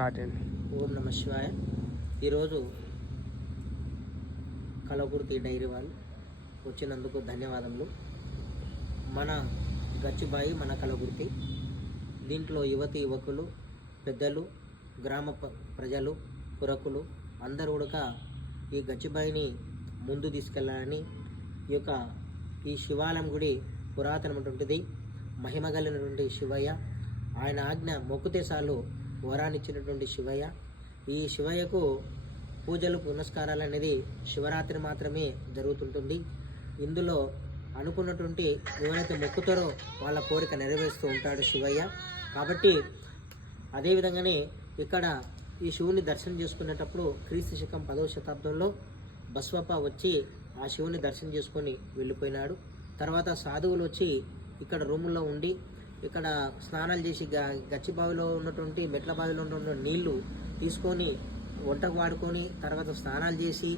ఓం నమ శివాయ. ఈరోజు కలకుర్తి డైరీ వాళ్ళు వచ్చినందుకు ధన్యవాదములు. మన గచ్చిబాయి మన కలకుర్తి, దీంట్లో యువతి యువకులు, పెద్దలు, గ్రామ ప్రజలు, పురకులు అందరూ కూడా ఈ గచ్చిబాయిని ముందు తీసుకెళ్ళాలని, ఈ శివాలయం గుడి పురాతనమైనటువంటిది, మహిమగలిగినటువంటి శివయ్య, ఆయన ఆజ్ఞ మొక్కుతే చాలు వరాన్నిచ్చినటువంటి శివయ్య. ఈ శివయ్యకు పూజలు పునస్కారాలు అనేది శివరాత్రి మాత్రమే జరుగుతుంటుంది. ఇందులో అనుకున్నటువంటి ఎవరైతే మొక్కుతారో వాళ్ళ కోరిక నెరవేరుస్తూ ఉంటాడు శివయ్య. కాబట్టి అదేవిధంగానే ఇక్కడ ఈ శివుని దర్శనం చేసుకునేటప్పుడు క్రీస్తు శకం 10వ శతాబ్దంలో బస్వప్ప వచ్చి ఆ శివుని దర్శనం చేసుకొని వెళ్ళిపోయినాడు. తర్వాత సాధువులు వచ్చి ఇక్కడ రూముల్లో ఉండి ఇక్కడ స్నానాలు చేసి గచ్చిబావిలో ఉన్నటువంటి మెట్ల బావిలో ఉన్నటువంటి నీళ్లు తీసుకొని వంటకు వాడుకొని తర్వాత స్నానాలు చేసి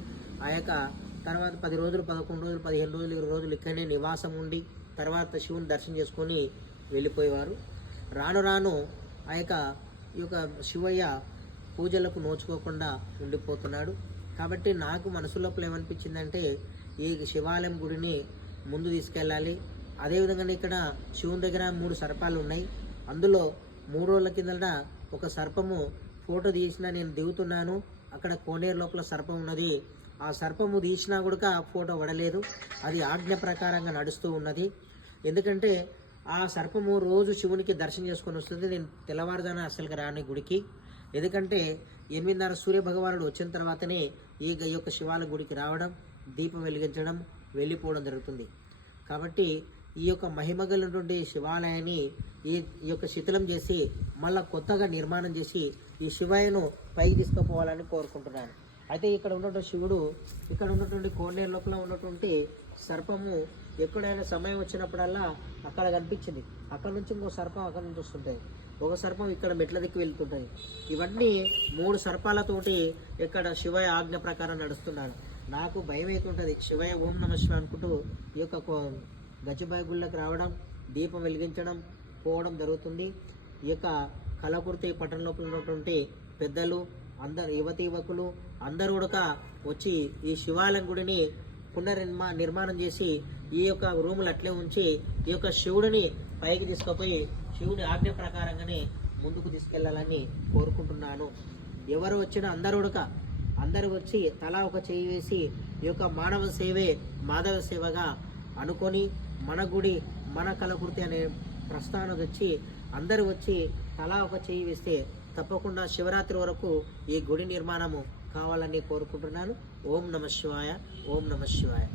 తర్వాత 10 రోజులు, 11 రోజులు, 15 రోజులు, 20 రోజులు ఇక్కడనే నివాసం ఉండి తర్వాత శివుని దర్శనం చేసుకొని వెళ్ళిపోయేవారు. రాను రాను ఈ యొక్క శివయ్య పూజలకు నోచుకోకుండా ఉండిపోతున్నాడు. కాబట్టి నాకు మనసు లోపల ఏమనిపించిందంటే ఈ శివాలయం గుడిని ముందు తీసుకెళ్ళాలి. అదేవిధంగా ఇక్కడ శివుని దగ్గర 3 సర్పాలు ఉన్నాయి. అందులో 3 రోజుల కిందట ఒక సర్పము ఫోటో తీసిన, నేను దిగుతున్నాను, అక్కడ కోనేరు లోపల సర్పం ఉన్నది. ఆ సర్పము తీసినా కూడా ఫోటో పడలేదు. అది ఆజ్ఞ ప్రకారంగా నడుస్తూ ఉన్నది. ఎందుకంటే ఆ సర్పము రోజు శివునికి దర్శనం చేసుకొని వస్తుంది. నేను తెల్లవారుజాన అసలుకి రాని గుడికి, ఎందుకంటే 8:30 సూర్య భగవానుడు వచ్చిన తర్వాతనే ఈ యొక్క శివాలయ గుడికి రావడం, దీపం వెలిగించడం, వెళ్ళిపోవడం జరుగుతుంది. కాబట్టి ఈ యొక్క మహిమగలిగినటువంటి శివాలయాన్ని ఈ యొక్క శిథిలం చేసి మళ్ళీ కొత్తగా నిర్మాణం చేసి ఈ శివయ్యను పైకి తీసుకుపోవాలని కోరుకుంటున్నాను. అయితే ఇక్కడ ఉన్నటువంటి శివుడు, ఇక్కడ ఉన్నటువంటి కోనేరు లోపల ఉన్నటువంటి సర్పము ఎక్కడైనా సమయం వచ్చినప్పుడల్లా అక్కడ కనిపించింది. అక్కడ నుంచి ఇంకో సర్పం అక్కడ నుంచి వస్తుంటుంది, ఒక సర్పం ఇక్కడ మెట్ల దిక్కు వెళ్తుంటుంది. ఇవన్నీ 3 సర్పాలతోటి ఇక్కడ శివయ్య ఆజ్ఞ ప్రకారం నడుస్తున్నాడు. నాకు భయం అవుతుంటుంది. శివయ్య ఓం నమ శివాయ అనుకుంటూ ఈ యొక్క గచ్చిబాయి గుళ్ళకి రావడం, దీపం వెలిగించడం, పోవడం జరుగుతుంది. ఈ యొక్క కలకుర్తి పట్టణ లోపల ఉన్నటువంటి పెద్దలు అందరు, యువతి యువకులు అందరూ కూడా వచ్చి ఈ శివాలయం గుడిని నిర్మాణం చేసి ఈ యొక్క రూములు అట్లే ఉంచి ఈ యొక్క శివుడిని పైకి తీసుకుపోయి శివుడి ఆజ్ఞ ప్రకారంగానే ముందుకు తీసుకెళ్లాలని కోరుకుంటున్నాను. ఎవరు వచ్చినా అందరూ వచ్చి తలా ఒక చేయి వేసి ఈ యొక్క మానవ సేవే మాధవ సేవగా అనుకొని మన గుడి మన కలకుర్తి అనే ప్రస్థానం వచ్చి అందరూ వచ్చి తలా ఒక చేయి వేస్తే తప్పకుండా శివరాత్రి వరకు ఈ గుడి నిర్మాణము కావాలని కోరుకుంటున్నాను. ఓం నమ శివాయ. ఓం నమ శివాయ.